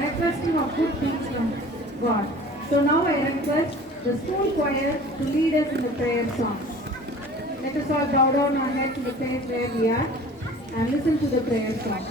requesting of good things from God. So now I request the school choir to lead us in the prayer songs. Let us all bow down our head to the place where we are and listen to the prayer song.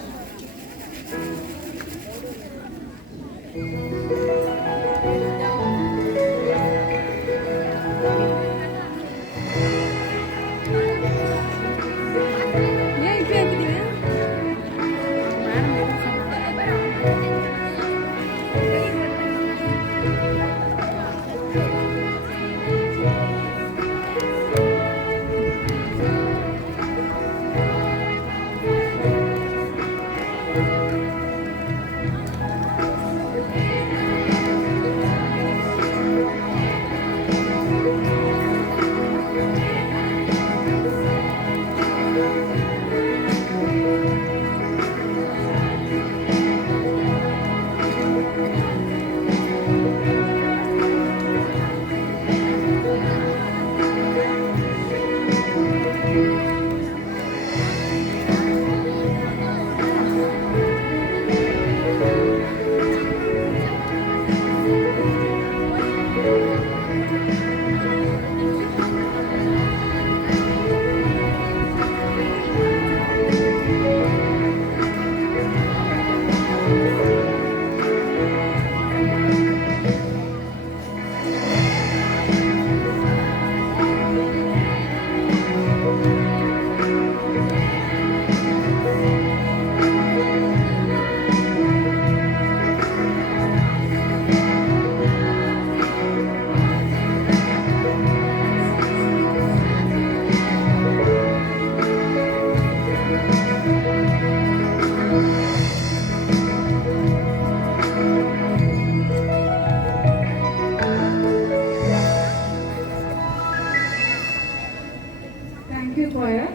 Thank you, choir.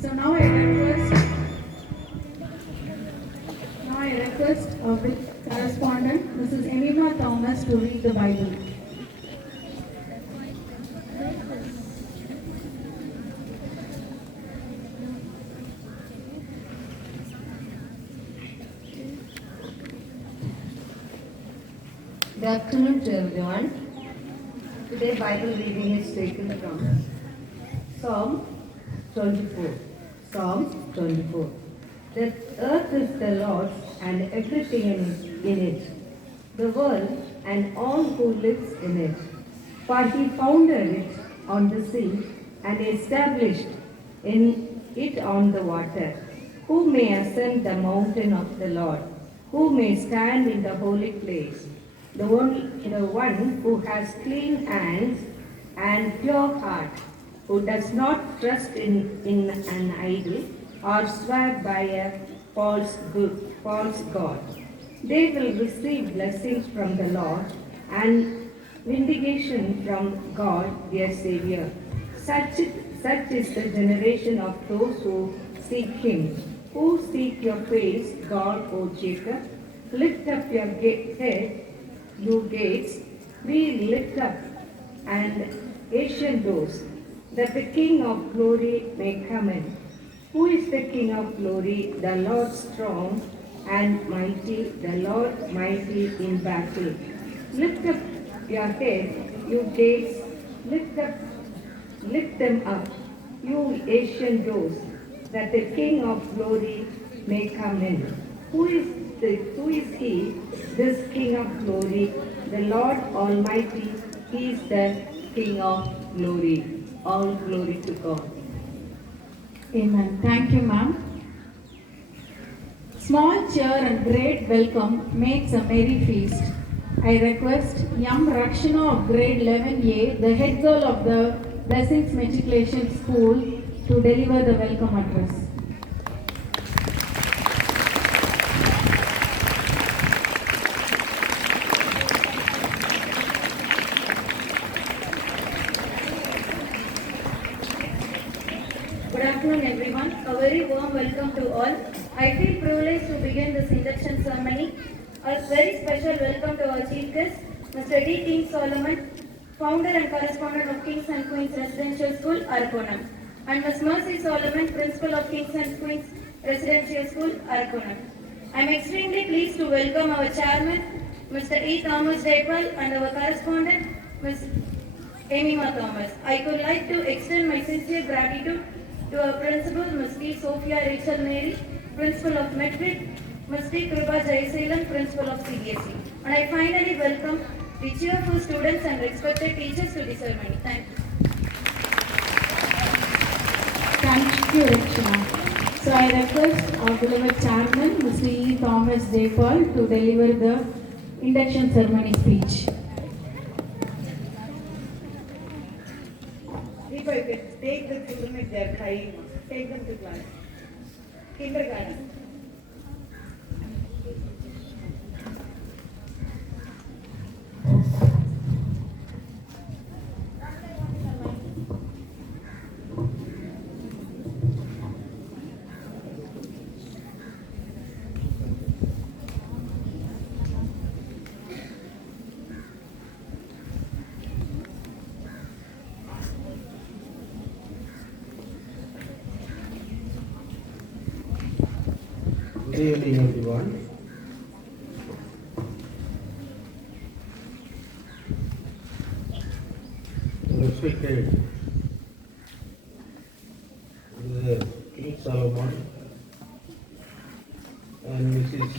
So now I request with correspondent Mrs. Emima Thomas to read the Bible. Good afternoon to everyone. Today Bible reading is taken from Psalm 24. Psalm 24. The earth is the Lord's and everything in it, the world and all who lives in it. For he founded it on the sea and established it on the water. Who may ascend the mountain of the Lord? Who may stand in the holy place? The one who has clean hands and pure heart, who does not trust in an idol or swear by a false god. They will receive blessings from the Lord and vindication from God their Savior. Such is the generation of those who seek Him. Who seek your face, God, O Jacob? Lift up your head, you gates, be lift up, and ancient doors, that the King of glory may come in. Who is the King of glory? The Lord strong and mighty, the Lord mighty in battle. Lift up your head, you gates, lift them up, you ancient doors, that the King of glory may come in. Who is he, this King of glory? The Lord Almighty, He is the King of glory. All glory to God. Amen. Thank you, ma'am. Small cheer and great welcome makes a merry feast. I request Yam Rakshana of grade 11A, the head girl of the Blessings Matriculation School, to deliver the welcome address. Good afternoon everyone. A very warm welcome to all. I feel privileged to begin this induction ceremony. A very special welcome to our chief guest, Mr. D. King Solomon, founder and correspondent of Kings and Queens Residential School, Arakonam, and Ms. Mercy Solomon, principal of Kings and Queens Residential School, Arakonam. I am extremely pleased to welcome our chairman, Mr. E. Thomas Jaipal, and our correspondent, Ms. Emima Thomas. I would like to extend my sincere gratitude to our principal, Ms. T. Sophia Rachel Mary, principal of Metric, Ms. T. Krupa Jayaseelan, principal of CBSE. And I finally welcome the cheerful students and respected teachers to the ceremony. Thank you. Thank you, Rakshana. So I request our beloved chairman, Mr. E. Thomas Jaipal, to deliver the induction ceremony speech. If I could take the children if they are crying, take them to class. Kindergarten. Good evening, everyone. Respected King Solomon and Mrs.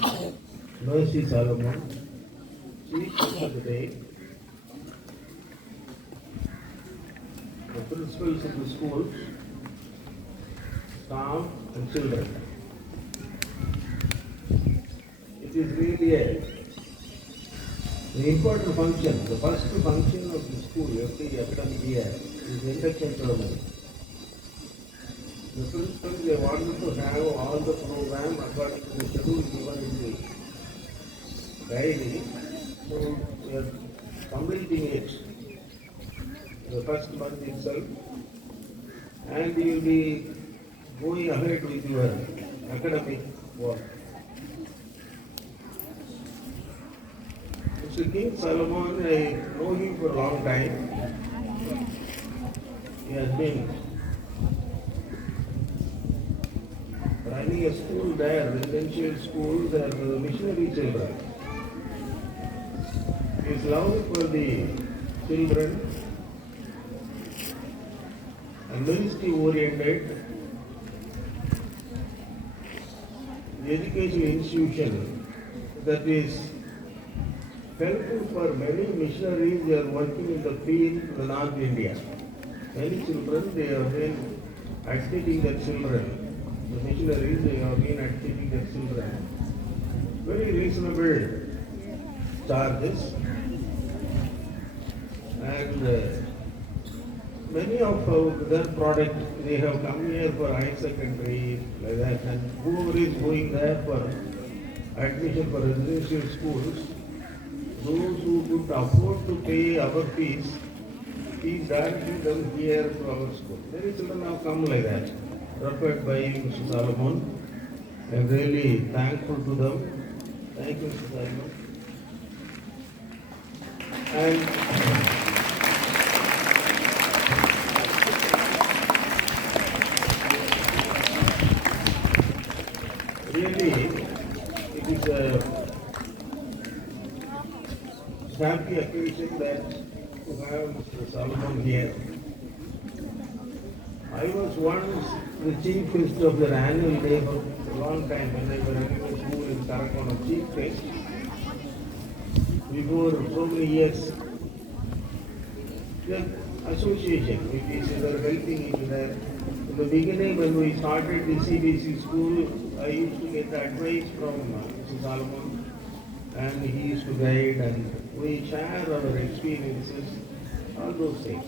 Mercy Solomon, Chief of the day, the principals of the schools, staff and children. It is really an important function. The first function of the school every academic year is the induction ceremony. The principals, they wanted to have all the program according to the schedule given in the diary. So we are completing it the first month itself, and you will be going ahead with your academic work. Mr. King Solomon, I know him for a long time. He has been running a school there, residential school, there for missionary children. His love for the children and ministry oriented, the education institution that is helpful for many missionaries. They are working in the field in the North India. Many children, they have been educating their children. The missionaries, they have been educating their children. Very reasonable charges. And many of their product, they have come here for higher secondary, like that. And whoever is going there for admission for residential schools, those who could afford to pay our fees, is directing them here to our school. Many children have come like that, referred by Mr. Solomon. I am really thankful to them. Thank you, Mr. Solomon. And really, it is a happy occasion that to have Mr. Solomon here. I was once the chief guest of their annual day for a long time when they were running a school in Karakoram, chief guest. Before so many years, the association, which is they were helping each other. In the beginning, when we started the CBC school, I used to get the advice from Mr. Solomon, and he used to guide, and we share our experiences, all those things.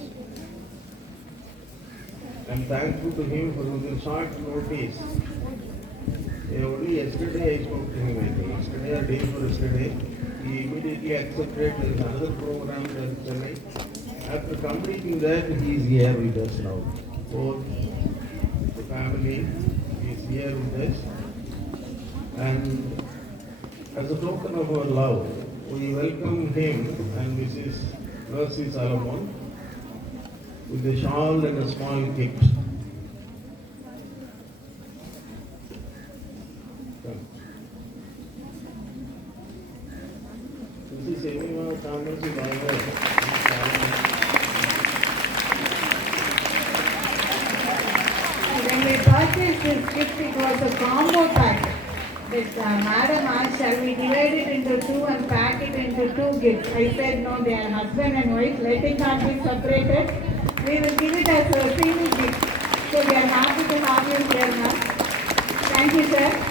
I'm thankful to him for the short notice. Only yesterday I spoke to him, I think. Yesterday or day before yesterday, he immediately accepted there is another program in Chennai. After completing that, he is here with us now. Both the family is here with us. And as a token of our love, we welcome him and Mrs. Mercy Solomon with a shawl and a small gift. everyone comments is always. When we purchased this gift, it was a combo pack. That madam asked, shall we divide it into two and pack it into two gifts? I said, no, they are husband and wife, let it not be separated. We will give it as a single gift. So we are happy to have you here now. Thank you, sir.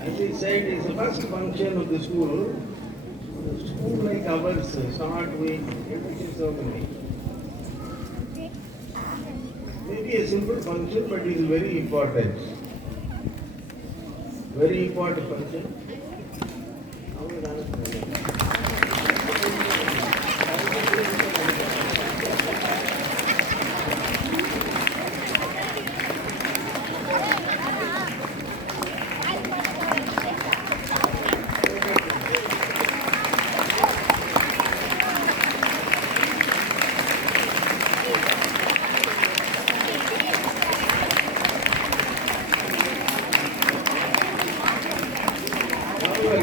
As he said, it's the first function of the school. School like ours start with induction ceremony. Maybe a simple function, but it is very important. Very important function. However,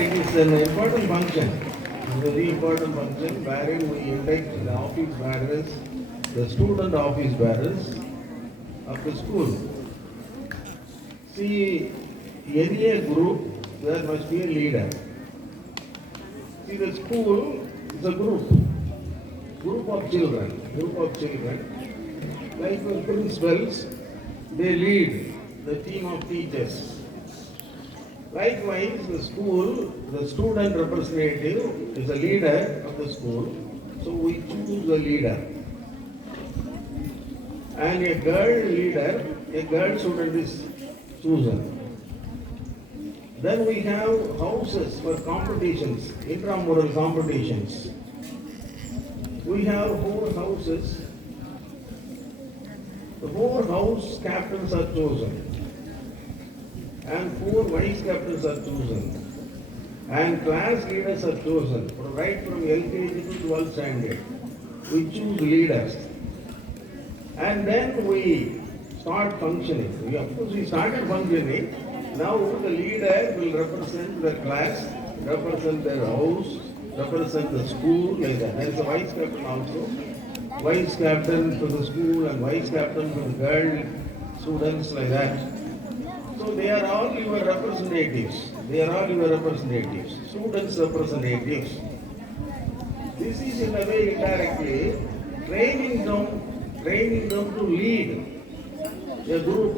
it is an important function, a very important function wherein we induct the office bearers, the student office bearers of the school. See, in a group, there must be a leader. See, the school is a group of children. Like the principals, they lead the team of teachers. Likewise, the school, the student representative is the leader of the school, so we choose a leader. And a girl student is chosen. Then we have houses for competitions, intramural competitions. We have 4 houses. The 4 house captains are chosen. And 4 vice captains are chosen. And class leaders are chosen, right from LKG to 12th standard. We choose leaders. And then we start functioning. Of course, we started functioning. Now the leader will represent the class, represent their house, represent the school, like that. There is a vice captain also. Vice captain for the school and vice captain for the girl students, like that. So they are all your representatives. Students' representatives. This is in a way indirectly training them to lead a group.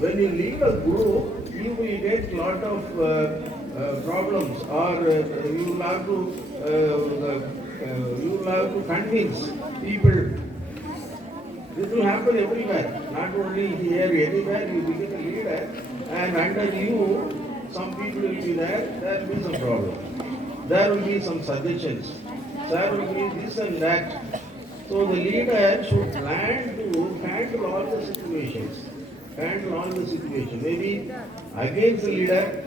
When you lead a group, you will get lot of problems, or you will have to convince people. This will happen everywhere, not only here, anywhere you become a leader, and under you, some people will be there, there will be some problem. There will be some suggestions, there will be this and that. So the leader should plan to handle all the situations. Maybe against the leader,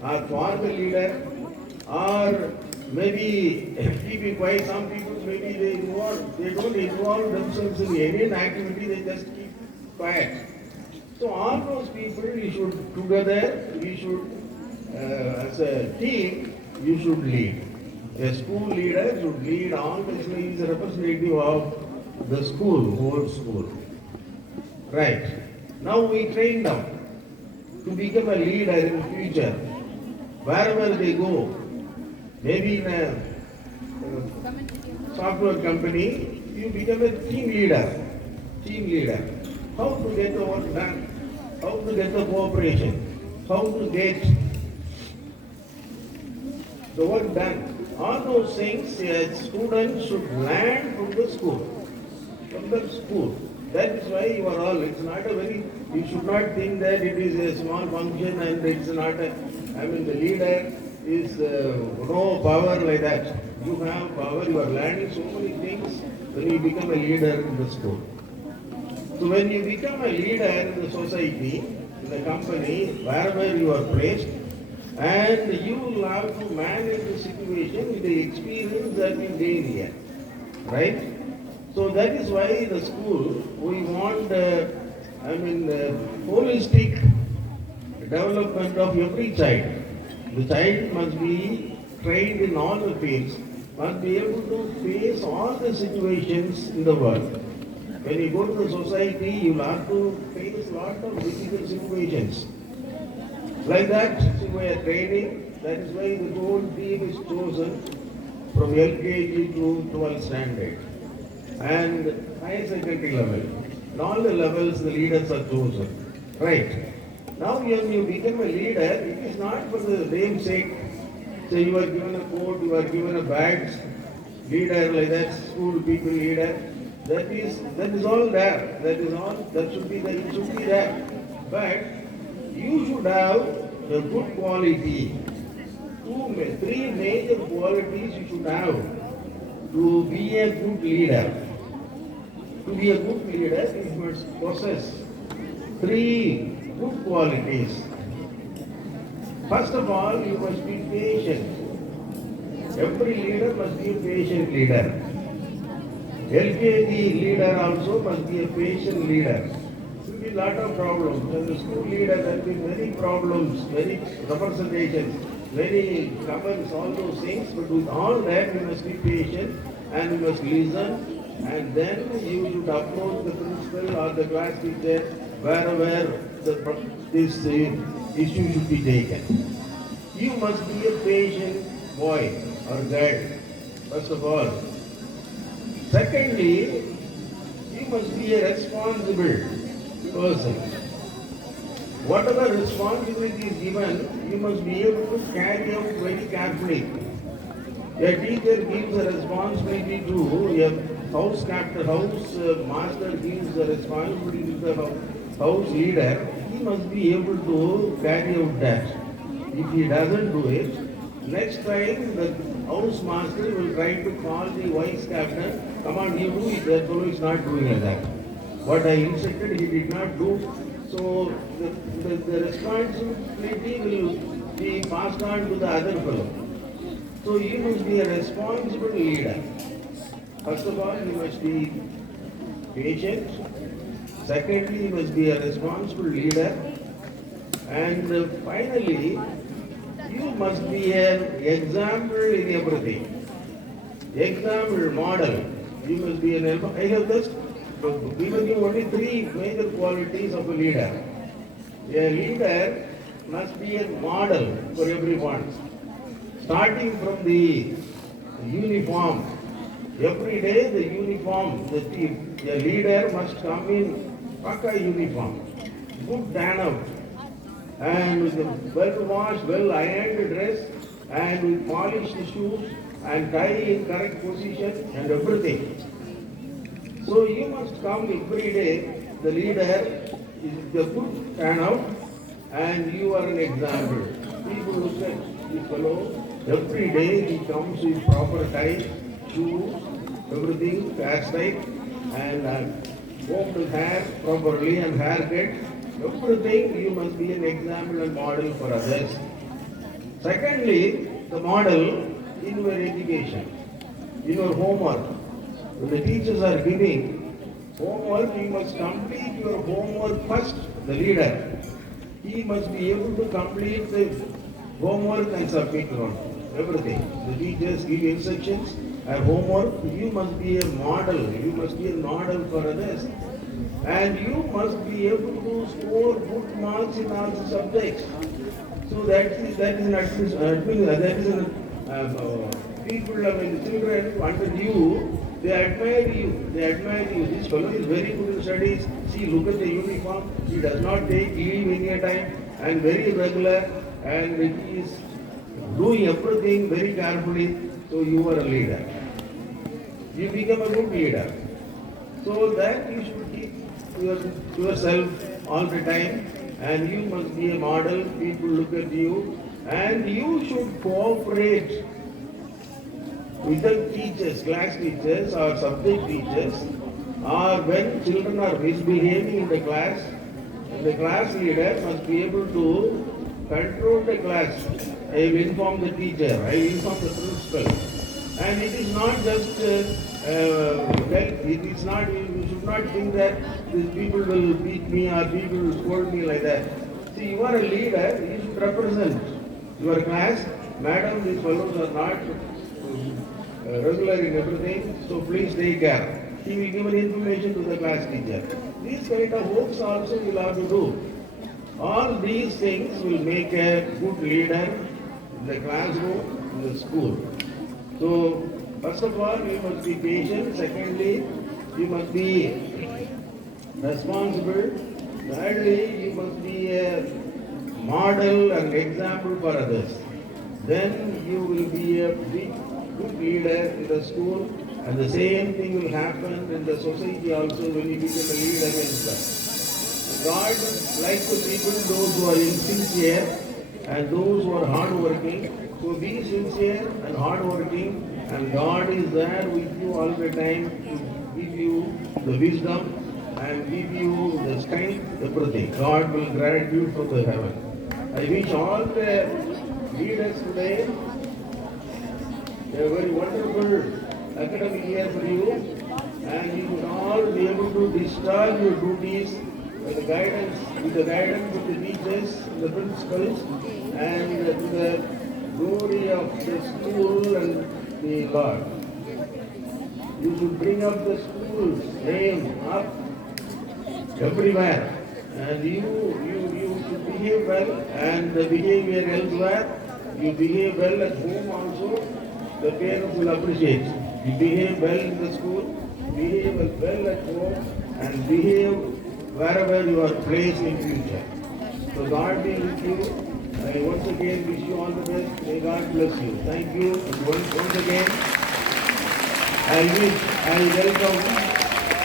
or for the leader, or maybe keeping quiet. Some people maybe they don't involve themselves in any activity, they just keep quiet. So all those people we should together, as a team, you should lead. A school leader should lead all this. He is a representative of the school, whole school. Right. Now we train them to become a leader in the future. Wherever they go, maybe in a software company, you become a team leader. How to get the work done, how to get the cooperation, how to get the work done. All those things students should learn from the school. That is why you are all, it's not a very, you should not think that it is a small function and it's not the leader is no power like that. You have power, you are learning so many things when you become a leader in the school. So when you become a leader in the society, in the company, wherever you are placed, and you will have to manage the situation with the experience that you gain here, right? So that is why the school, we want, holistic development of every child. The child must be trained in all the fields, must be able to face all the situations in the world. When you go to the society, you will have to face a lot of difficult situations. Like that, we are training, that is why the whole team is chosen from LKG to 12th standard and higher secondary level. In all the levels, the leaders are chosen. Right. Now when you become a leader, it is not for the name's sake. So you are given a coat, you are given a badge, leader like that, school people leader. That is all there. That is all. That should be there. It should be there. But you should have a good quality. Three major qualities you should have to be a good leader. To be a good leader, you must possess three good qualities. First of all, you must be patient. Every leader must be a patient leader. LKG leader also must be a patient leader. There will be a lot of problems. As a school leader, there will be many problems, many representations, many comments, all those things. But with all that, you must be patient and you must listen. And then you should approach the principal or the class teacher wherever this issue should be taken. You must be a patient boy or girl, first of all. Secondly, you must be a responsible person. Whatever responsibility is given, you must be able to carry out very carefully. A teacher gives a responsibility to a house captain, house master gives a responsibility to the house leader. He must be able to carry out that. If he doesn't do it, next time the house master will try to call the vice captain, come on, you do it, that fellow is not doing like that. What I instructed, he did not do. So the responsibility will be passed on to the other fellow. So you must be a responsible leader. First of all, you must be patient. Secondly, you must be a responsible leader. And finally, you must be an example in everything. Example, model. You must be an example. I have just given you only three major qualities of a leader. A leader must be a model for everyone. Starting from the uniform. Every day the uniform, the leader must come in Paka uniform. Good tan out. And with a well-washed, well-ironed dress and with polished shoes and tie in correct position and everything. So you must come every day, the leader is the good tan out and you are an example. People look at this fellow, every day he comes with proper tie, shoes, everything, hairstyle and combed his hair properly and haircut. Everything you must be an example and model for others. Secondly, the model in your education, in your homework. When the teachers are giving homework, you must complete your homework first, the leader. He must be able to complete the homework and submit everything. The teachers give instructions and homework. You must be a model. You must be a model for others. And you must be able to score good marks in all the subjects. So that is people, the children under you, they admire you. They admire you. This fellow is very good in studies. See, look at the uniform. He does not take leave any time and very regular and he is doing everything very carefully. So you are a leader. You become a good leader. So that you should keep yourself all the time and you must be a model. People look at you and you should cooperate with the teachers, class teachers or subject teachers, or when children are misbehaving in the class, the class leader must be able to control the class. I will inform the teacher, I will inform the principal. And it is not just, it is not, you should not think that these people will beat me or people will scold me like that. See, you are a leader, you should represent your class. Madam, these fellows are not regular in everything, so please take care. He will give an information to the class teacher. These kind of works also you will have to do. All these things will make a good leader in the classroom, in the school. So, first of all, you must be patient. Secondly, you must be responsible. Thirdly, you must be a model and example for others. Then you will be a big, good leader in the school, and the same thing will happen in the society also when you become a leader as well. God likes the people, those who are insincere and those who are hardworking. So be sincere and hardworking, and God is there with you all the time to give you the wisdom and give you the strength, everything. God will grant you from the heaven. I wish all the leaders today a very wonderful academic year for you, and you will all be able to discharge your duties with the guidance of the teachers, the principals, and to the glory of the school and the Lord. You should bring up the school's name up everywhere, and you should behave well, and the behavior elsewhere, you behave well at home also, the parents will appreciate. You behave well in the school, behave well at home, and behave wherever you are placed in future. So God be with you. I once again wish you all the best. May God bless you. Thank you. And once again, I welcome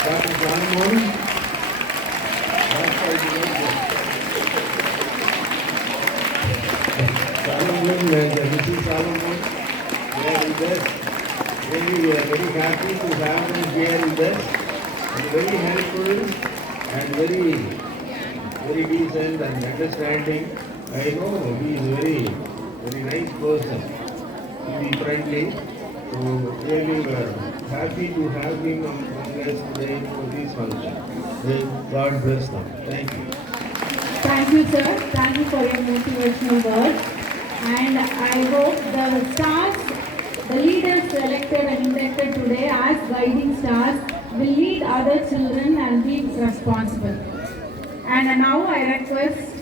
Dr. Solomon. Solomon and Mrs. Solomon, they are with us. Really, we are very happy to have them here with us. And very helpful and very decent and understanding. I know he is very nice person, to be friendly. So really we are happy to have him among us today for this function. May God bless them. Thank you. Thank you, sir. Thank you for your motivational words. And I hope the stars, the leaders selected and inducted today as guiding stars will lead other children and be responsible. And now I request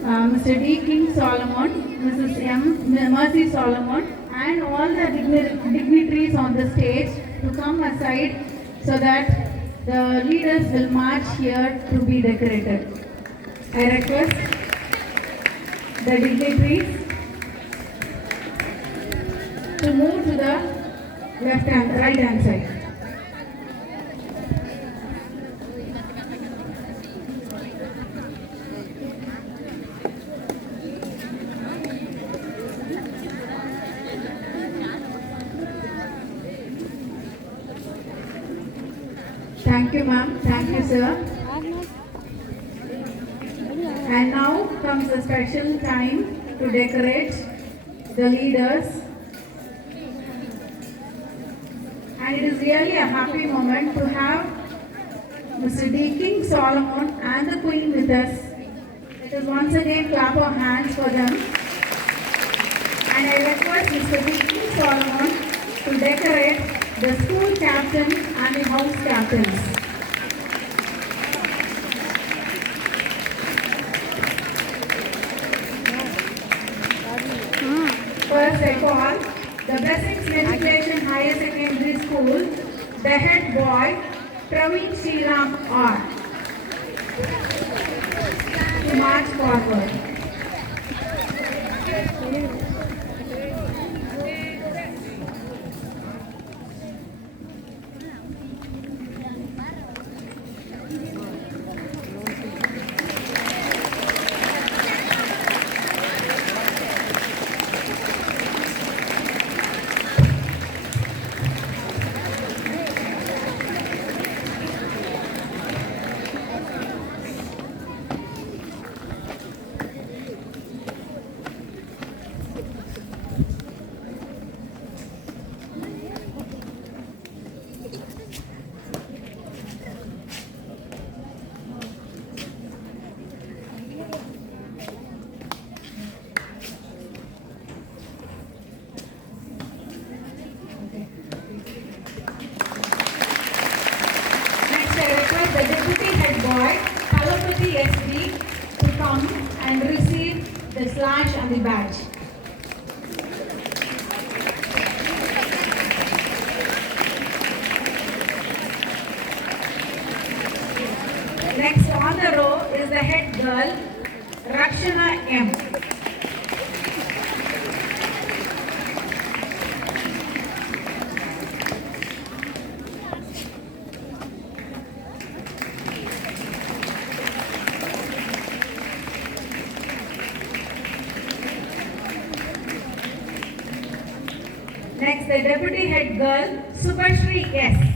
Mr. D. King Solomon, Mrs. M. Mercy Solomon, and all the dignitaries on the stage to come aside so that the leaders will march here to be decorated. I request the dignitaries to move to the right hand side. Thank you, ma'am. Thank you, sir. And now comes a special time to decorate the leaders. And it is really a happy moment to have Mr. D. King Solomon and the Queen with us. Let us once again clap our hands for them. And I request Mr. D. King Solomon to decorate the school captain and the house captains. First I call the Blessings Matriculation Higher Secondary School, the head boy, Praveen Sriram R. to march forward. the slash and the badge. Next on the row is the head girl, Rakshana M. Next, the deputy head girl, Subhashri S.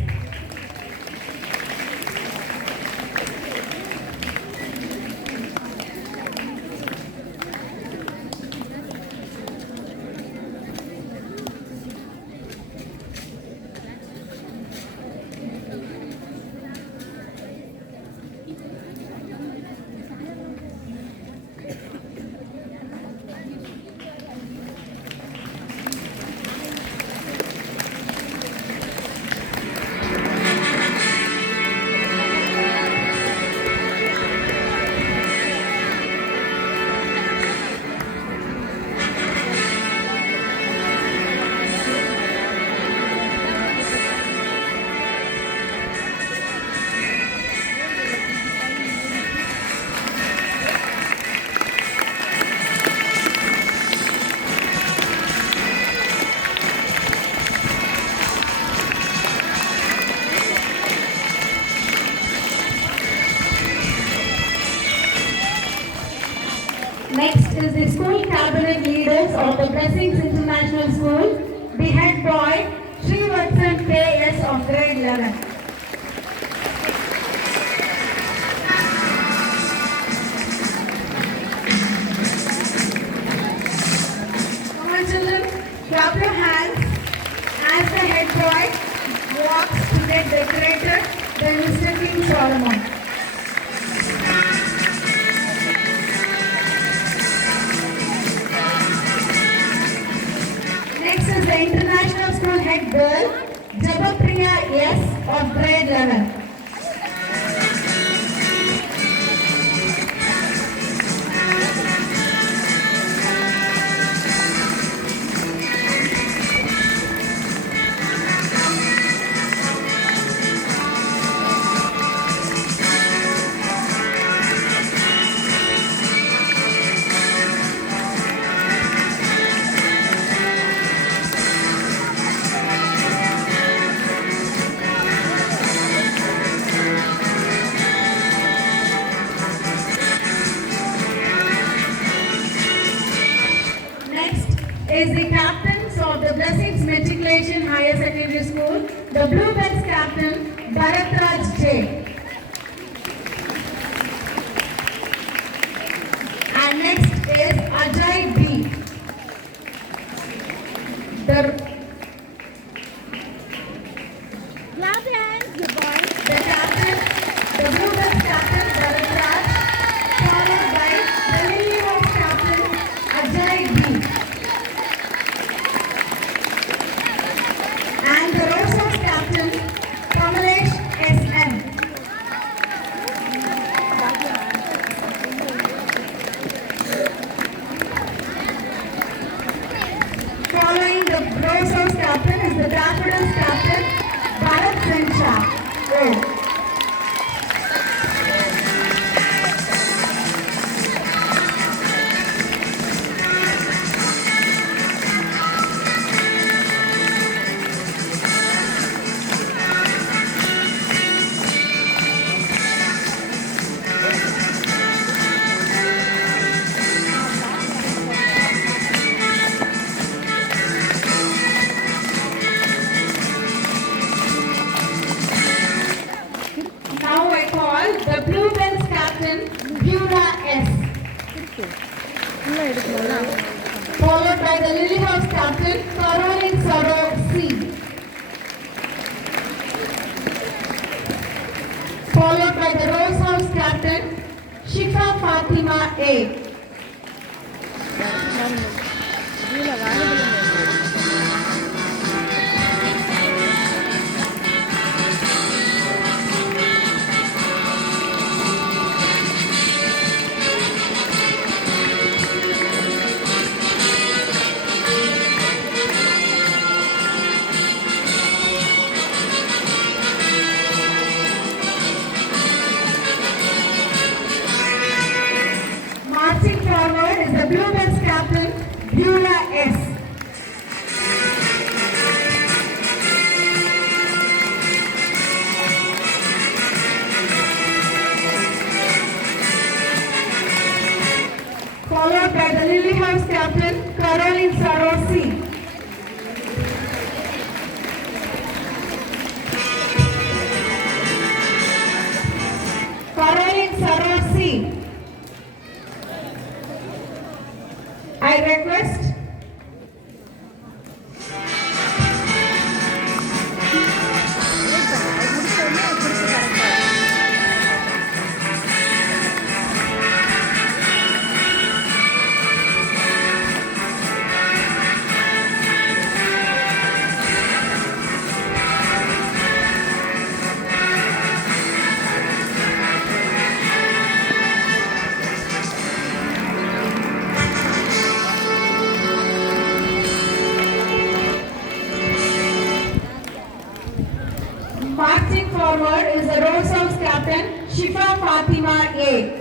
Next is the school cabinet leaders of the Blessings International School, the head boy, Srivatsan K.S. of grade 11. Come on children, clap your hands as the head boy walks to get decorated by Mr. King Solomon. Next is the International School head girl, Jabapriya S. of grade 11. Next is the captains of the Blessings Matriculation Higher Secondary School, the Bluebells captain, Bharatraj J. And next is Ajay B. The captain, the Bluebells captain, Bharatraj, followed by the Lily captain, Ajay B. And the Rosas captain, Kamalesh S.M. Following the Rosas captain is the Daffodils captain, Bharat Singh Shah. O. Now I call the Bluebells captain, Beulah S. Followed by the Lilyhouse captain, Caroline Saro C. Followed by the Rose House captain, Shifa Fatima A. Beulah S. Followed by the Lily House captain, Caroline Sarosi. Caroline Sarosi. I request marching forward is the Rose House captain, Shifa Fatima A.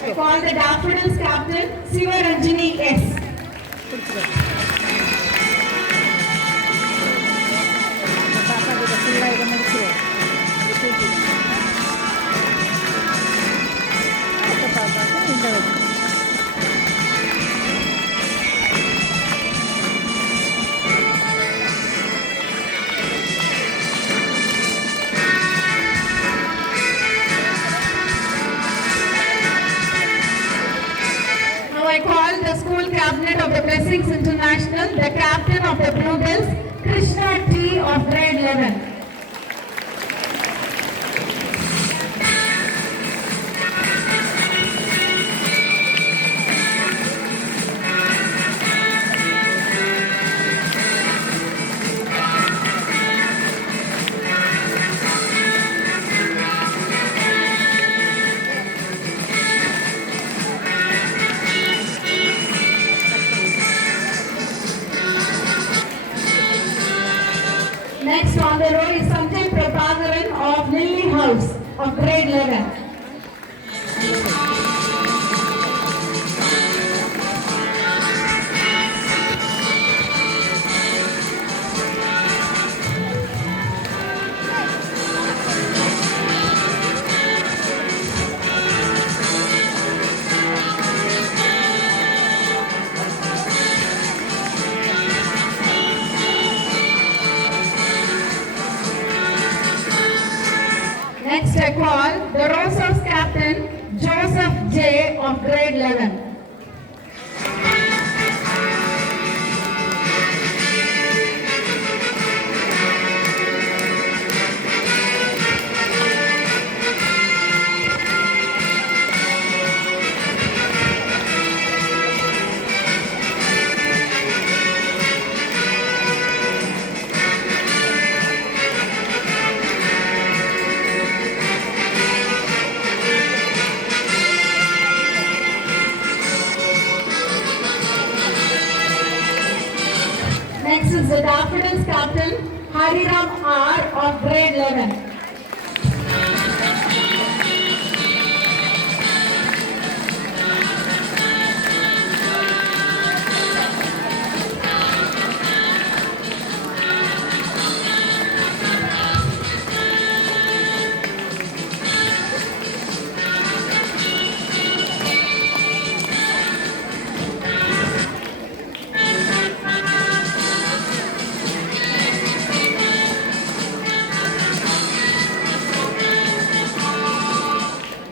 I call the Daffodils captain, Siva Ranjini S. Now I call the school cabinet of the Blessings International, the captain of the Bluebells, Krishna T of grade 11. Next on the row is Sanjay Prabhakaran of Lily House of grade 11. Next I call the Rose House captain, Joseph J of grade 11. Next is the Daffodils captain, Hariram R of grade 11.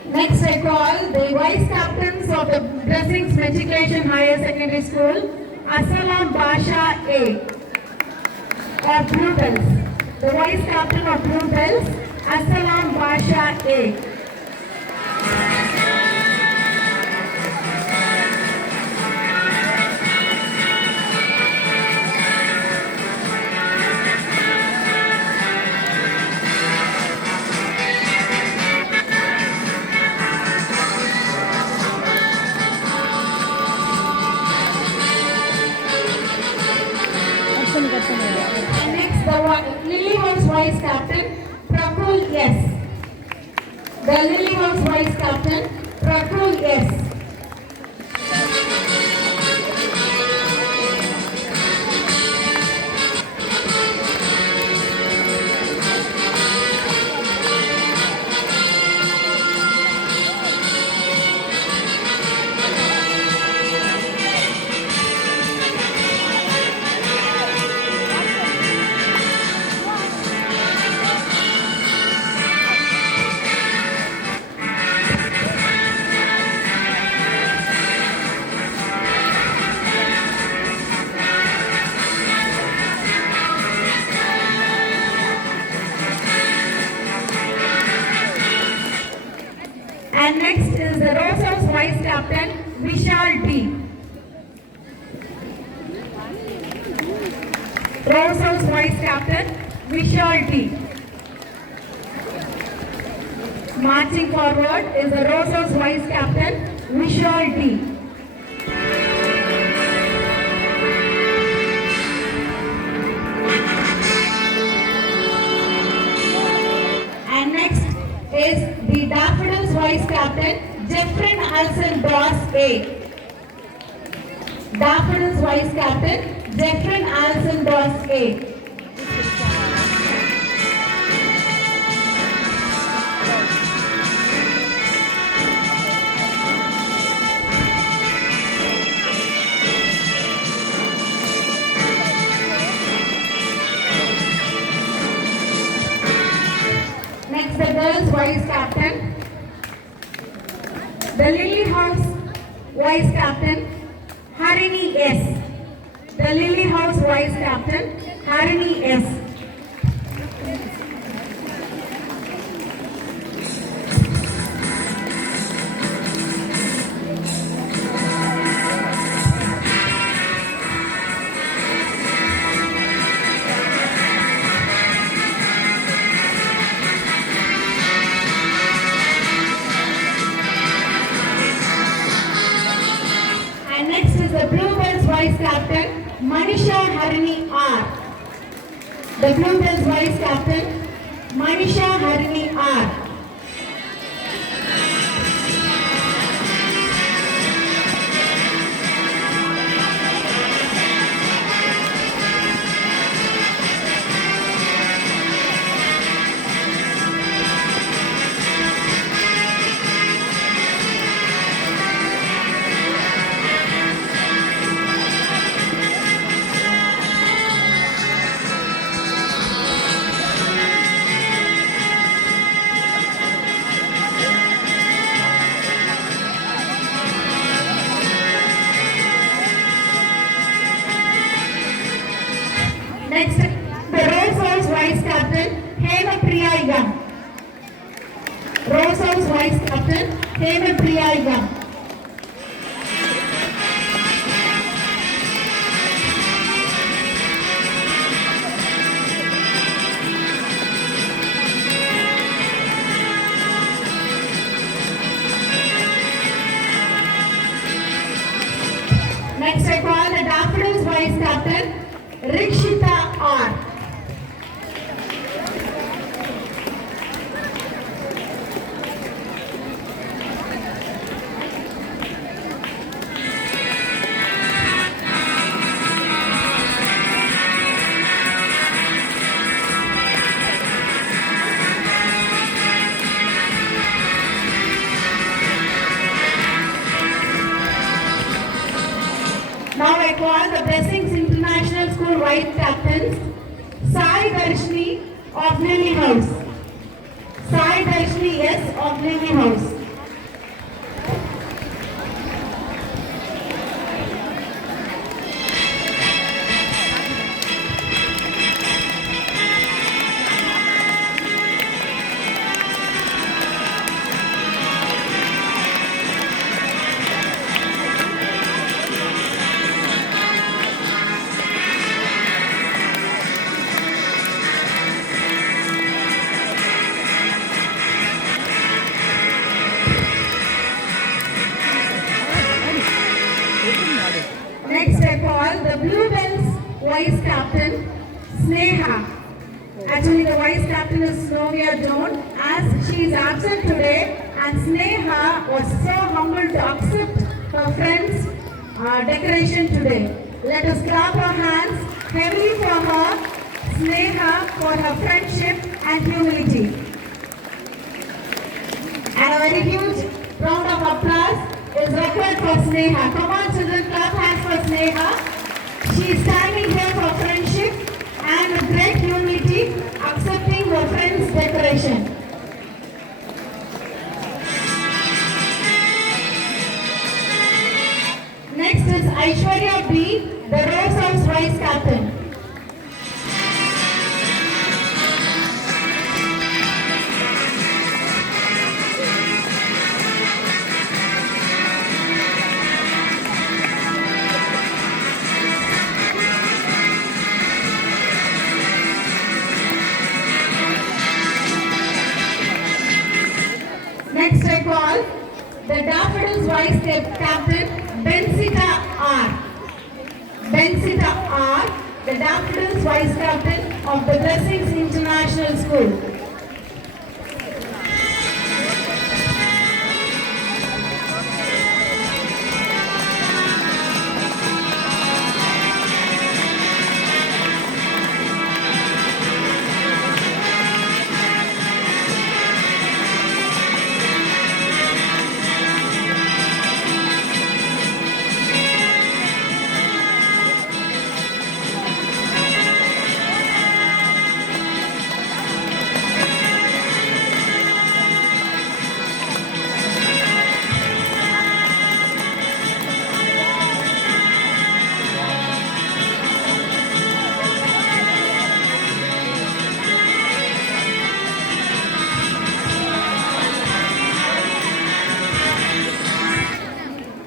Next I call the vice captains of the Blessings Matriculation Higher Secondary School, Asalam Basha A of Bluebells. The vice captain of Bluebells, Asalam Basha A. The Lily House Vice Captain, Praful S. And next is the Rose House Vice Captain, Vishal D. Rose House Vice Captain, Vishal D. Marching forward is the Rose House Vice Captain, Vishal D. And next is the Daffodils Vice Captain, Jeffrey Alson Doss A. Daffodils Vice Captain, Jeffrey Alson Doss A. Next, the Girls Vice Captain, the Lily House Vice Captain, Harini S. The Lily House Vice Captain, Harini S. And next is the Bluebells Vice Captain, Manisha Harini R. The Bluebells Vice Captain, Manisha Harini R. Next, the Rose House Vice Captain, Hemapriya Young. Rose House Vice Captain, Hemapriya Young. Next, I call the Daffodils Vice Captain, Rikshita R. Now I call the Blessings International School Vice Captains, Sai Darshini of Lily House. Sai Darshini S of Lily House. Next I call the Bluebells Vice Captain, Sneha. Actually the Vice Captain is Novia Joan. As she is absent today, and Sneha was so humble to accept her friend's decoration today. Let us clap our hands heavily for her, Sneha, for her friendship and humility. And a very huge round of applause is required for Sneha. Come on children, clap hands for Sneha. She is standing here for friendship and with great humility accepting her friend's decoration. Next is Aishwarya B, the Rose House Vice Captain. Next I call the Daffodils Vice Captain, Bensita R. Bensita R, the Daffodils Vice Captain of the Blessings International School.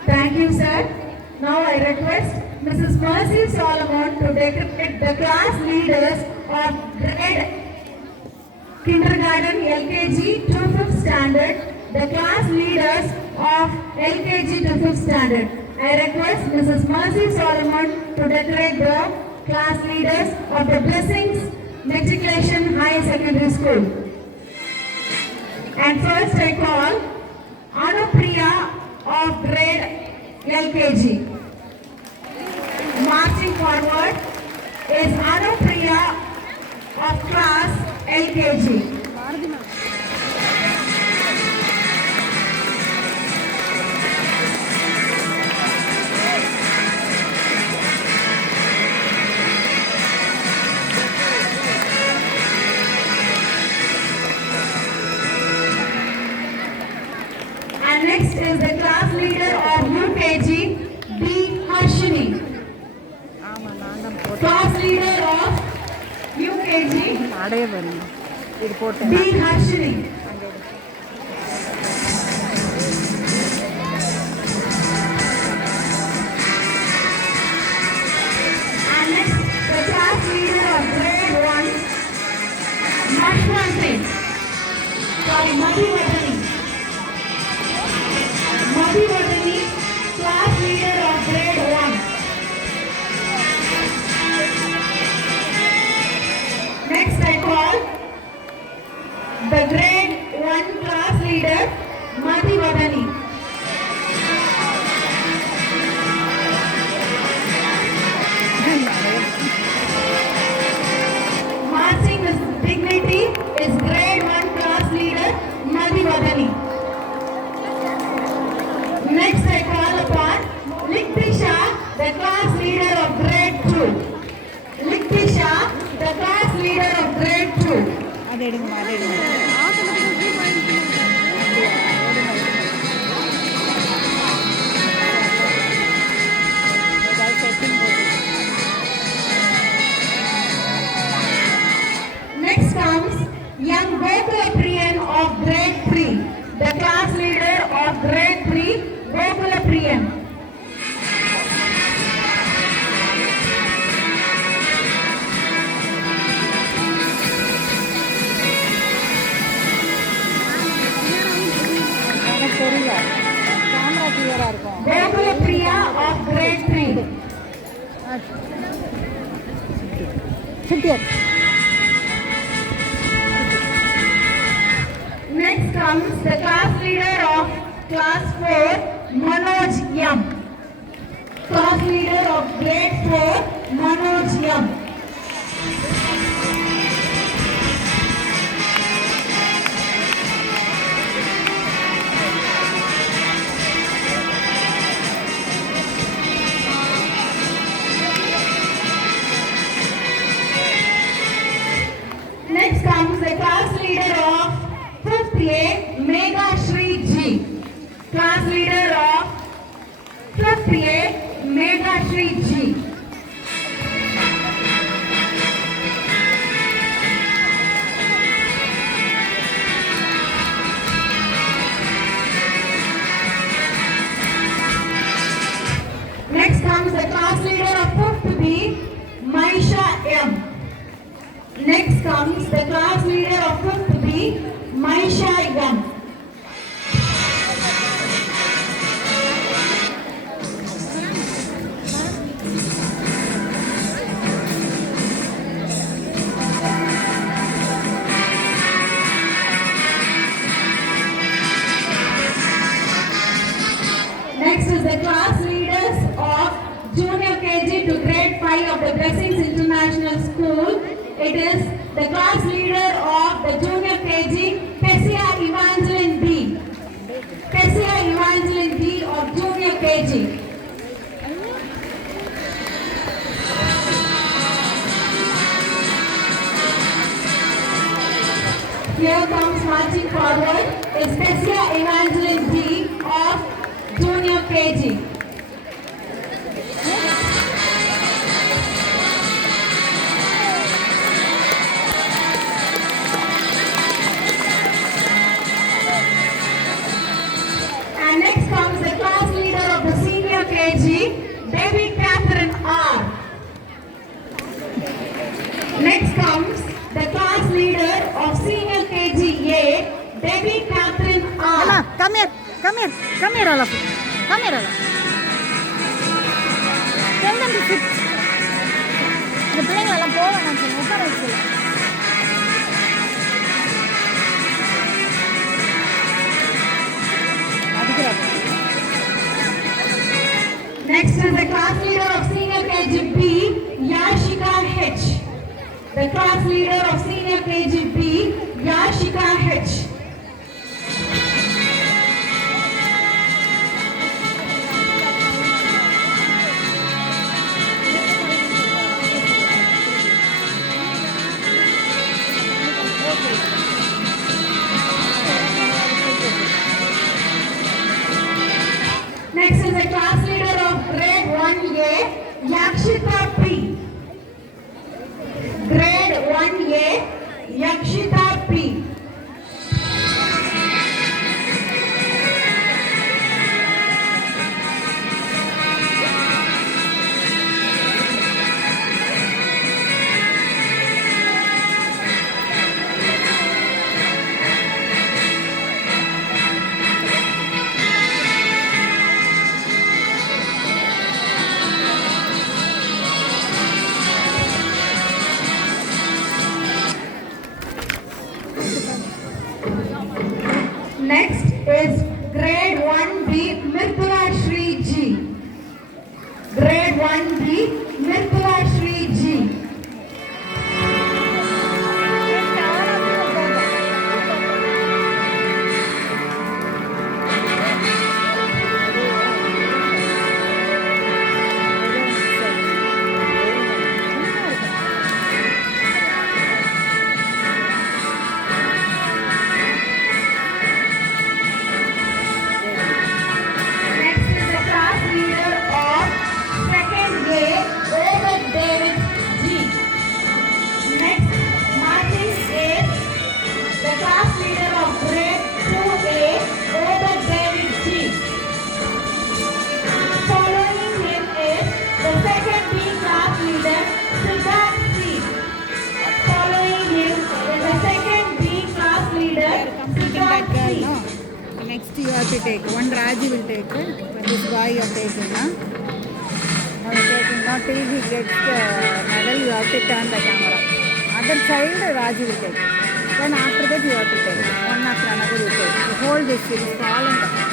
Thank you, sir. Now I request Mrs. Mercy Solomon to decorate the class leaders of grade kindergarten LKG to 5th standard, the class leaders of LKG to 5th standard. I request Mrs. Mercy Solomon to decorate the class leaders of the Blessings Matriculation High Secondary School. And first I call Anupriya of grade LKG. Marching forward is Anupriya of class LKG. And next is the class leader of UKG, B. Harshini. Class leader of UKG, B. Harshini. And next, the class leader of grade 1, Madhuvardhani. Madhuvardhani, class leader of grade 1. Next I call the grade 1 class leader, Madhuvardhani. Marching with dignity is grade 1 class leader, Madhuvardhani. Next I call upon Liktisha, the class leader of grade 2. Liktisha, the class leader of grade 2. Next comes young Gokula Priyan of grade 3. The class leader of grade 3, Gokula Priyan. Gokula Priya of grade 3. Next comes the class leader of class 4, Manoj M. Class leader of grade 4, Manoj M. Next comes the class leader of 5th A, Megha Shri G. Class leader of 5th A, Megha Shri G. Next comes the class leader of 5th B, Maisha M. Next comes the class leader of 5th B, Maisha M. Next is the class leaders of Junior KG to grade 5 of the Blessings International School. It is the class leader of the Junior KG, Tessia Evangeline D. Tessia Evangeline D of Junior KG. Here comes marching forward is Tessia Evangeline D of Junior KG. And next comes the class leader of the Senior KG, Baby Catherine R. Next comes the class leader of Senior KG A, Baby Catherine R. Ella, come here, all of you. Come here, Ella. Tell them to sit. இந்த பிள்ளைங்க எல்லாம் போக வேணாம், உட்கார வச்சு. Next is the class leader of Senior KG B, Yashika H. The class leader of Senior KG B, Yashika H. Next is the class leader of grade 1A, Yakshita P. Grade 1A, Yakshita P. Next is grade 1B, Mirtula Shri G. Grade 1B, Mirtula Shri G. Next is the class leader of 2nd A, Obed David G. Next, marching is the class leader of grade 2A, Obed David G. Following him is the 2nd B class leader, Siddharth C. Following him is the 2nd B class leader, Siddharth C. Next you have to take. One Raji will take. This guy you are taking. Now you taking. Not till he gets the medal, you have to turn the camera. Other side Raji will take. Then after that you have to take one after another you take. You hold this, you will fall in the.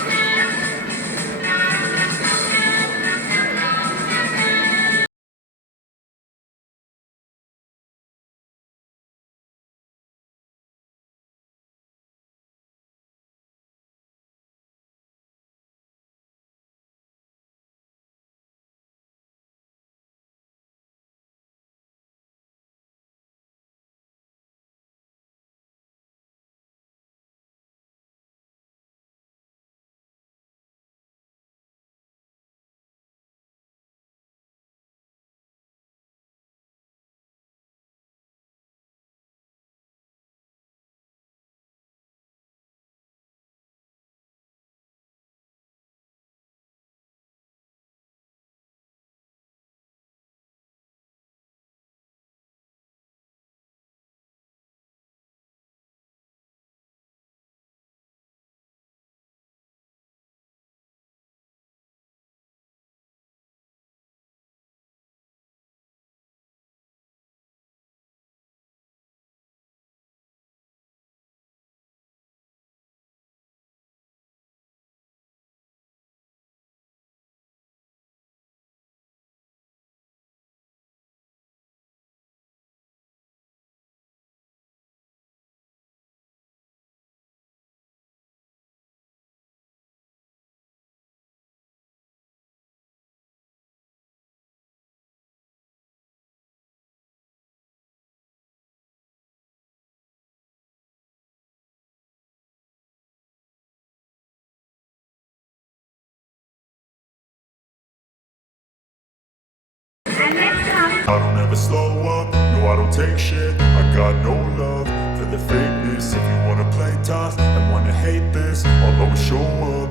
I don't ever slow up, no I don't take shit. I got no love for the fakeness. If you wanna play tough and wanna hate this, I'll always show up.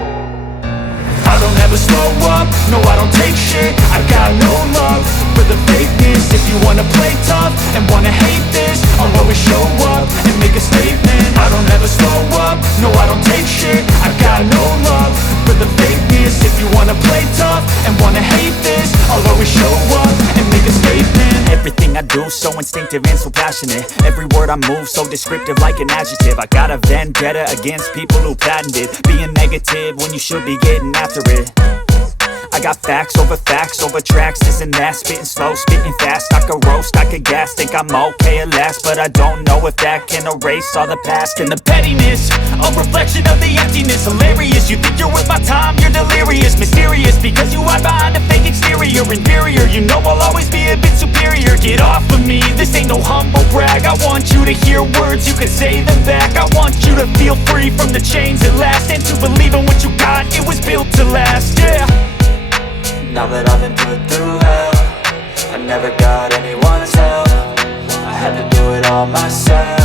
I don't ever slow up, no I don't take shit. I got no love for the fakeness. If you wanna play tough and wanna hate this, I'll always show up and make a statement. I don't ever slow up, no I don't take shit. I got no love for the fakeness. If you wanna play tough and wanna hate this, I'll always show up and make a statement. Everything I do so instinctive and so passionate. Every word I move so descriptive like an adjective. I got a vendetta against people who patented being negative when you should be getting after it. I got facts over tracks, this and that. Spitting slow, spitting fast. I could roast, I could gas. Think I'm okay at last, but I don't know if that can erase all the past. And the pettiness, a reflection of the emptiness. Hilarious, you think you're worth my time, you're delirious. Mysterious, because you hide behind a fake exterior. Inferior, you know I'll always be a bit superior. Get off of me, this ain't no humble brag. I want you to hear words, you can say them back. I want you to feel free from the chains at last, and to believe in what you got, it was built to last, yeah. Now that I've been put through hell, I never got anyone's help. I had to do it all myself.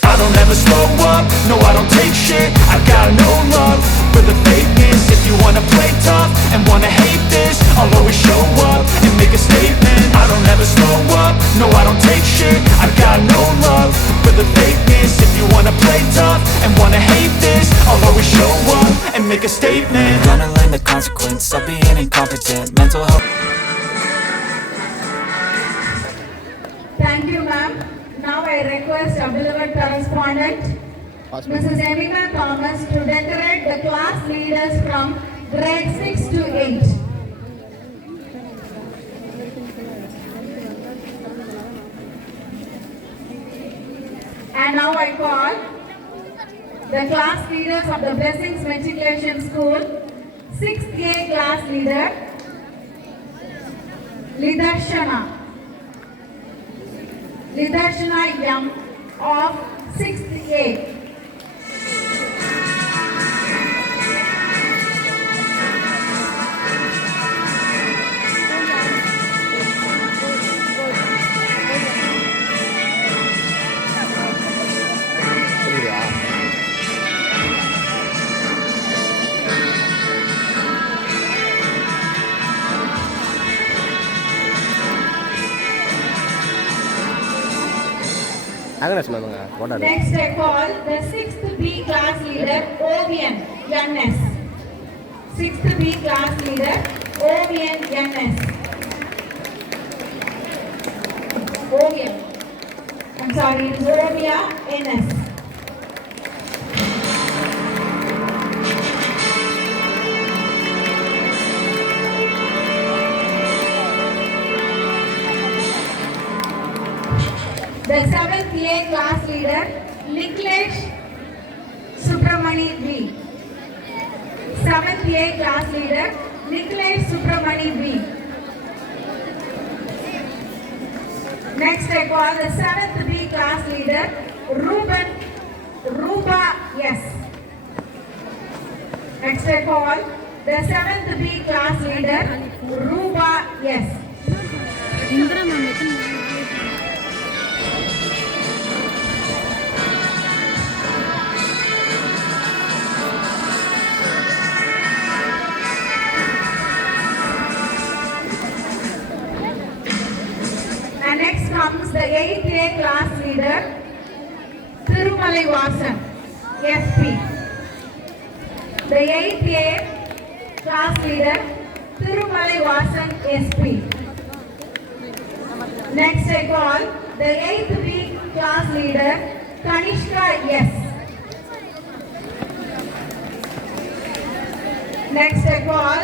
I don't ever slow up, no I don't take shit. I got no love for the fakeness. If you wanna play tough and wanna hate this, I'll always show up and make a statement. I don't ever slow up, no I don't take shit. I got no love for the fakeness. If you wanna play tough and wanna hate this, I'll always show up and make a statement. Gonna learn the consequence of being incompetent. Mental health. Thank you, ma'am. Now I request our beloved correspondent, Mrs. Emika Thomas, to decorate the class leaders from grade 6 to 8. And now I call the class leaders of the Blessings Matriculation School, 6th A class leader, Lidarshana Yam of 6th A. Next I call the 6th B class leader Ovian Yannes. 6th B class leader Ovian Yannes. Ovian. I'm sorry, it's Romia NS. The 7th A class leader, Niklesh Subramani V. 7th A class leader, Niklesh Subramani V. Next I call the 7th B class leader, Ruba S. Next I call the 7th B class leader, Ruba S. Indira ma'am इतने And next comes the 8th A class leader, Thirumalai Vasan, FP. The 8th A class leader, Thirumalai Vasan, SP. Next I call the 8th B class leader, Kanishka S. Next I call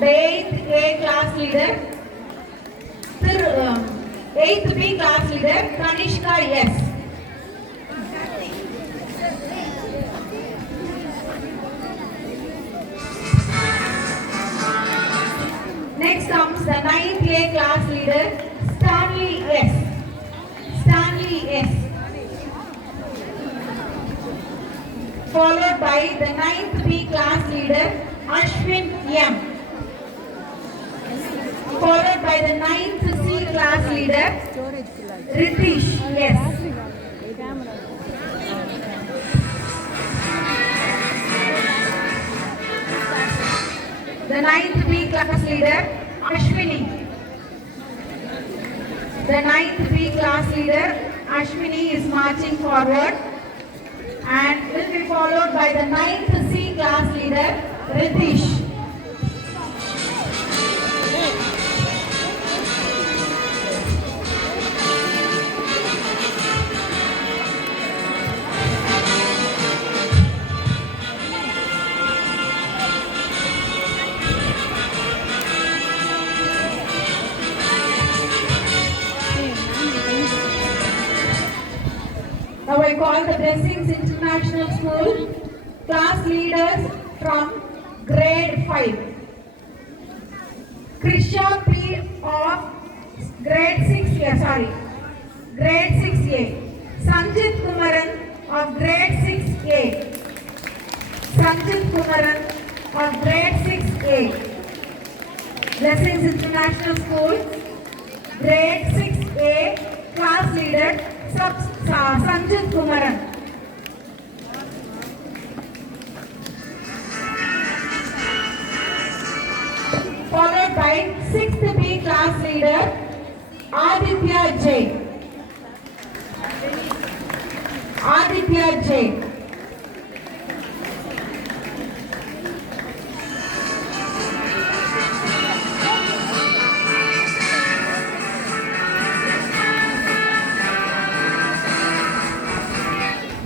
the 8th A class leader, 8th B class leader, Kanishka S. Next comes the 9th A class leader, Stanley S. Stanley S. Followed by the 9th B class leader, Ashwin M. Followed by the 9th C class leader, Ritish S. The 9th B class leader, Ashwini. The 9th B class leader, Ashwini is marching forward and will be followed by the 9th C class leader, Ritish. Now I call the Blessings International School class leaders from grade 5. Krisha P of grade 6A, grade 6A. Sanjit Kumaran of grade 6A. Sanjit Kumaran of grade 6A. Blessings International School, grade 6A, class leader, Sanjit Kumaran. Followed by 6th B class leader, Aditya J. Aditya J.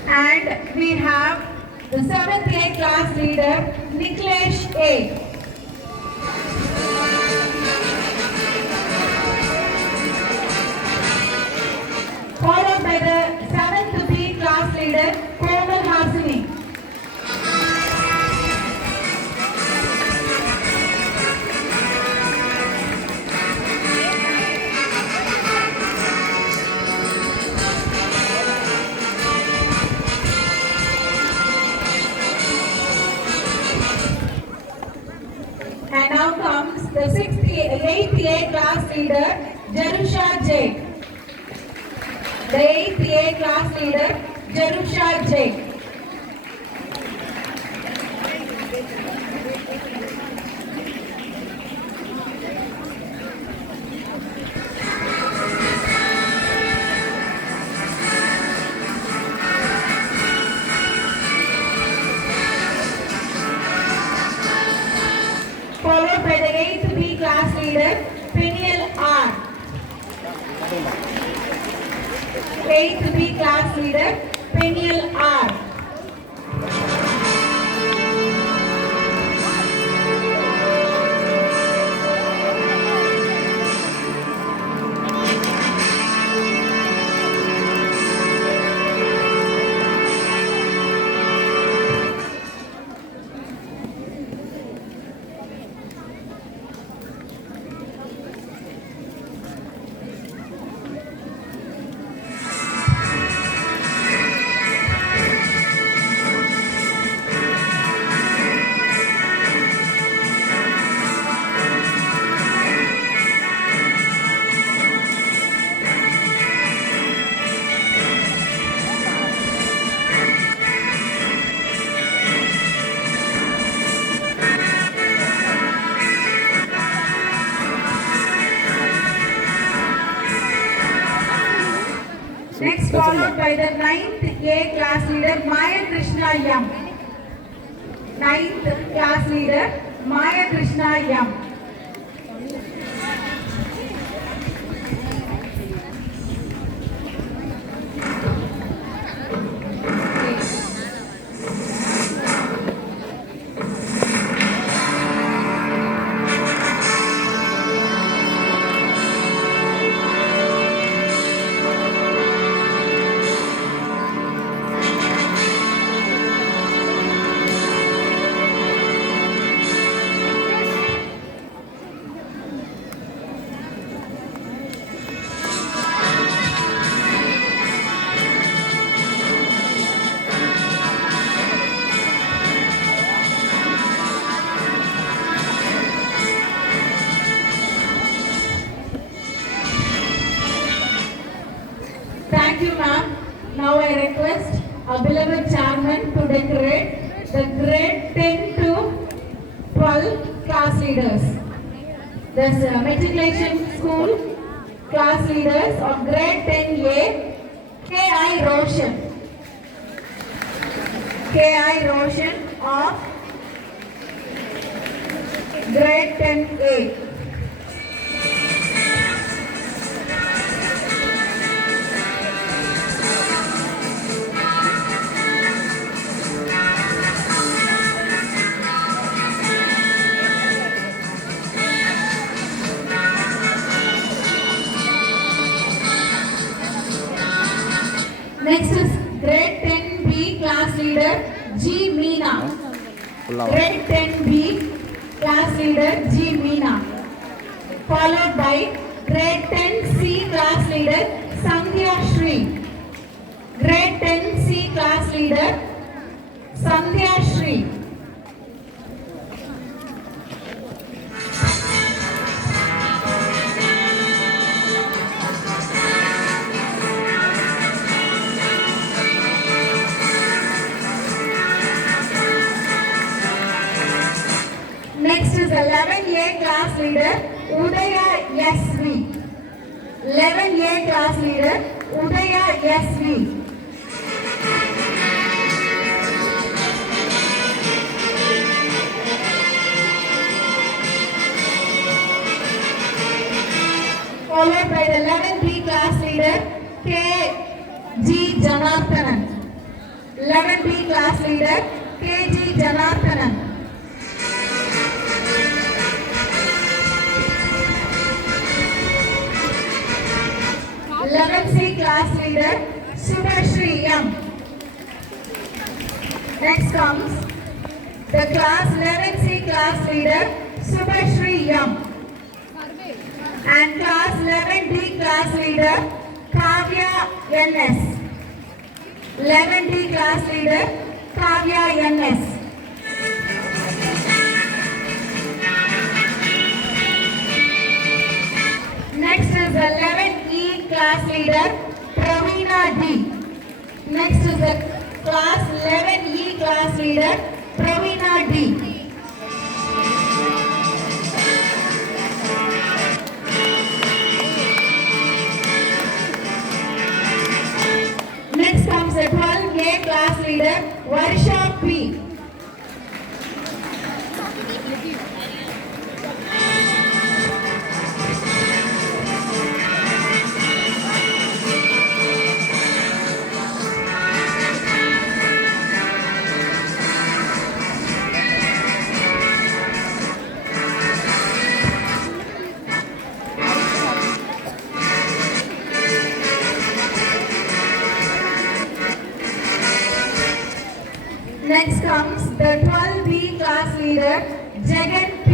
And we have the 7th A class leader, Niklesh A. Followed by the 7th B class leader, Komal Hasini. And now comes the 8th A class leader, Jerusha J. The 8th A class leader, Jerusha J. Followed by the 8th B class leader, Peniel R. 8th B class leader Peniel R. Next followed by the 9th A class leader Maya Krishna Yam. 9th class leader Maya Krishna Yam. Thank you, ma'am. Now I request our beloved chairman to decorate the grade 10 to 12 class leaders. The matriculation school class leaders of grade 10A, K.I. Roshan. K.I. Roshan of grade 10A. Next is grade 10B class leader G. Meena. Grade 10B class leader G. Meena. Followed by grade 10C class leader Sandhya Shri. Grade 10C class leader Sandhya Shri. Next is 11A class leader Udaya SV. 11A class leader Udaya SV. Followed by the 11B class leader K. G. Janarthanan. 11B class leader K. G. Janarthanan. 11C class leader Subhashri M. Next comes the class 11C class leader Subhashri M. And class 11D class leader Kavya NS. 11D class leader Kavya NS. Next is 11E class leader Pravina D. Next is the class 11E class leader Pravina D. Next comes the 12A class leader Varsha P. Next comes the 12B class leader, Jagan P.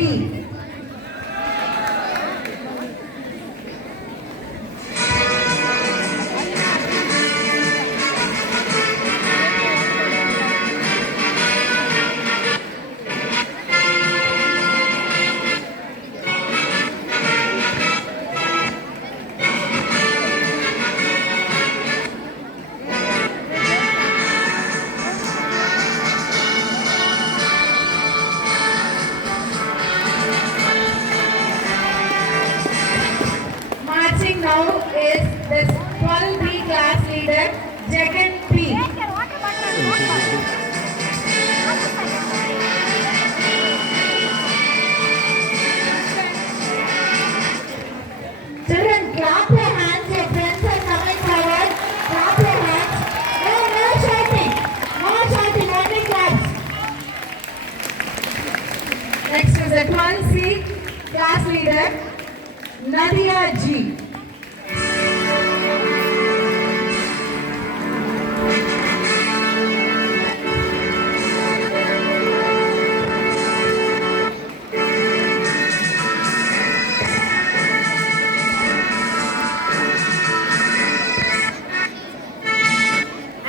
Marching now is the 12B class leader, Jagan P. Children, clap your hands. Your friends are coming forward. Clap your hands. No, no shouting. No shouting, only claps. Next is the 12C class leader, Nadia G.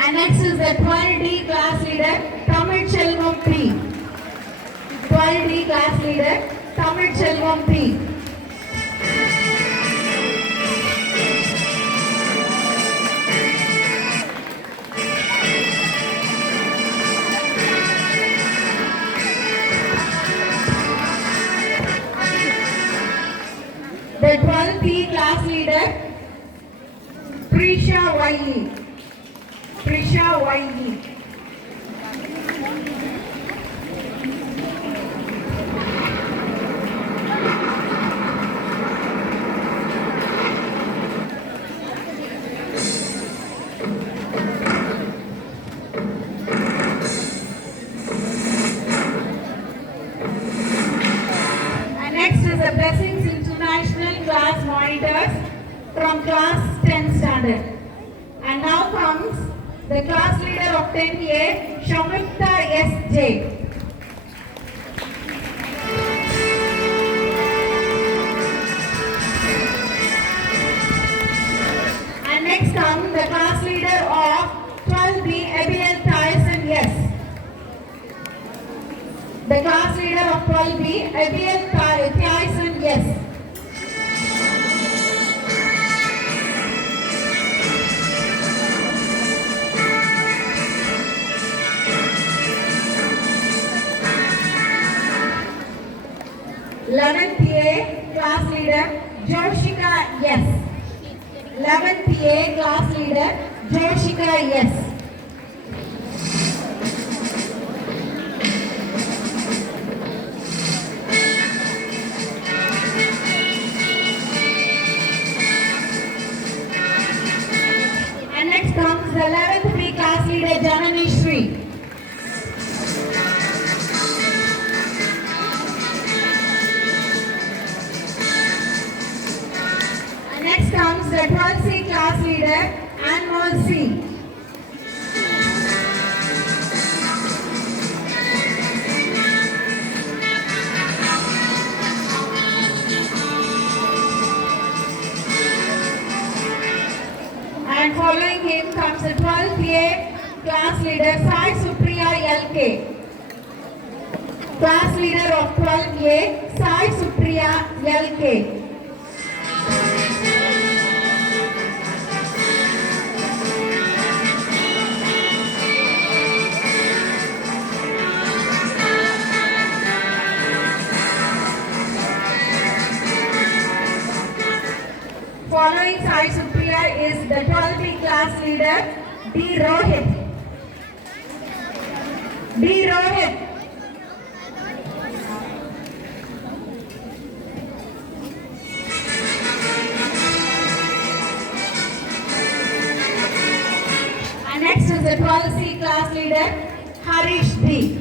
And next is the 12D class leader, Tamil Chelvam P. 12D class leader, Tamil Chelvam P. The 12th class leader, Prisha Y.E. Prisha Y.E. And next is the Blessings International class monitors from class 10 standard. And now comes the class leader of 10A, Shamukta S.J. And next comes the class leader of 12B, Abiel Tyson S. The class leader of 12B, Abiel Tyson S. Eleventh A class leader Joshika yes. 11th A class leader Joshika yes. And next comes the 11th B class leader Janani Shri. Next comes the 12C class leader, Anmol C. And following him comes the 12A class leader, Sai Supriya LK. Class leader of 12A, Sai Supriya LK. Following Sai Supriya is the 12B class leader, D. Rohit. D. Rohit. And next is the 12C class leader, Harish D.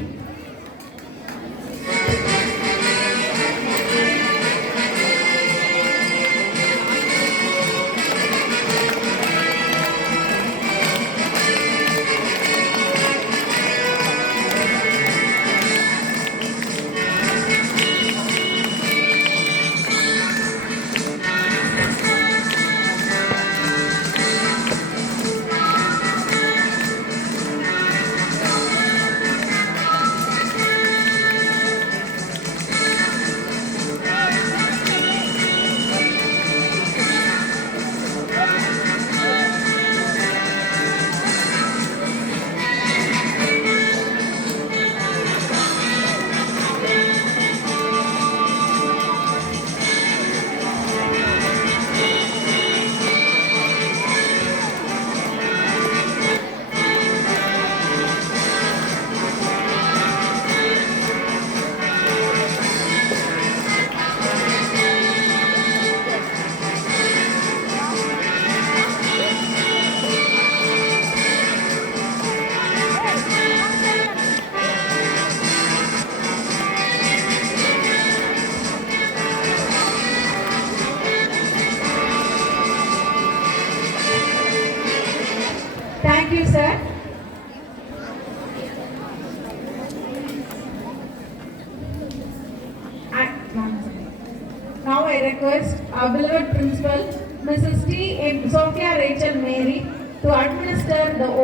request our beloved principal, Mrs. T. Sophia Rachel Mary, to administer the oath.